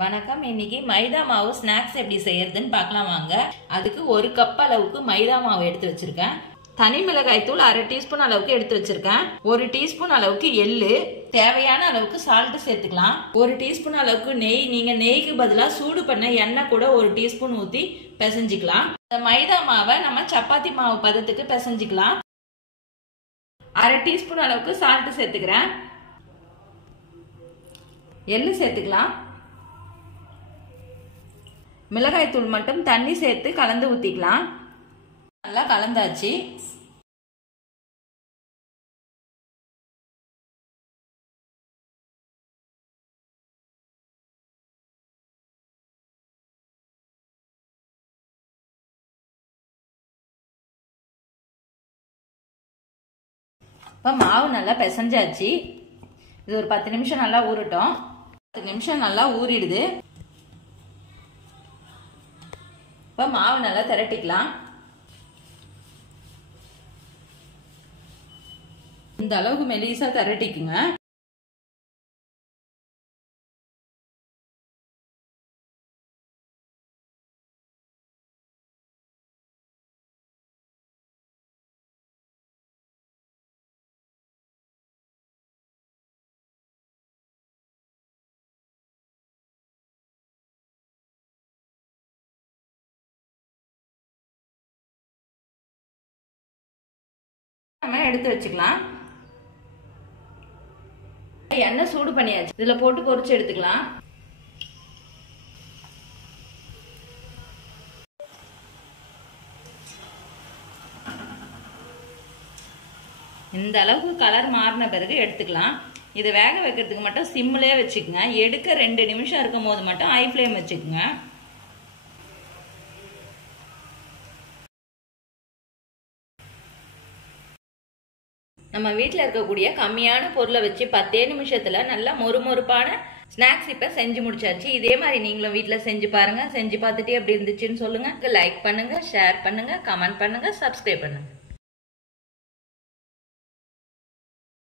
வணக்கம். இன்னைக்கு மைதா மாவு ஸ்நாக்ஸ் எப்படி செய்யறதுன்னு பார்க்கலாம் வாங்க. அதுக்கு 1 கப் அளவுக்கு மைதா மாவு எடுத்து வச்சிருக்கேன். தனி மிளகாய் தூள் 1/2 டீஸ்பூன் அளவுக்கு எடுத்து வச்சிருக்கேன். 1 டீஸ்பூன் அளவுக்கு எள்ளு, தேவையான அளவுக்கு சால்ட் சேர்த்துக்கலாம். 1 டீஸ்பூன் அளவுக்கு நெய், நீங்க நெய்க்கு பதிலாக சூடு பண்ண எண்ணெய் கூட 1 டீஸ்பூன் ஊற்றி பிசைஞ்சிக்கலாம். இந்த மைதா மாவை நம்ம சப்பாத்தி மாவு பதத்துக்கு பிசைஞ்சிக்கலாம். 1/2 டீஸ்பூன் அளவுக்கு சால்ட் சேர்த்துக்கிறேன். எள்ளு சேர்த்துக்கலாம். மிளகாய் தூள் மட்டும் தண்ணி சேர்த்து கலந்து ஊத்திக்கலாம். நல்லா கலந்தாச்சு. இப்போ மாவு நல்லா பிசைஞ்சாச்சு. இது ஒரு 10 நிமிஷம் நல்லா ஊறட்டும். 10 நிமிஷம் நல்லா ஊறிடுது. இப்போ மாவு நல்லா திரட்டிக்கலாம். இந்த அளவுக்கு மெலிசா திரட்டிக்குங்க. நம்ம எடுத்து வச்சுக்கலாம். எண்ணெய் சூடு பண்ணியாச்சு. இதுல போட்டு பொரிச்சு எடுத்துக்கலாம். இந்த அளவுக்கு கலர் மாறின பிறகு எடுத்துக்கலாம். இது வேக வைக்கிறதுக்கு மட்டும் சிம்லயே வச்சுக்கோங்க. எடுக்க 2 நிமிஷம் இருக்கும் போது மட்டும் ஹை ஃப்ளேம் வச்சுக்கோங்க. நம்ம வீட்டில் இருக்கக்கூடிய கம்மியான பொருளை வச்சு 10 நிமிஷத்துல நல்லா மொறுமொறுப்பான ஸ்நாக்ஸ் இப்ப செஞ்சு முடிச்சாச்சு. இதே மாதிரி நீங்களும் வீட்டில் செஞ்சு பாருங்க. செஞ்சு பார்த்துட்டு எப்படி இருந்துச்சுன்னு சொல்லுங்க. லைக் பண்ணுங்க, ஷேர் பண்ணுங்க, கமெண்ட் பண்ணுங்க, சப்ஸ்கிரைப் பண்ணுங்க.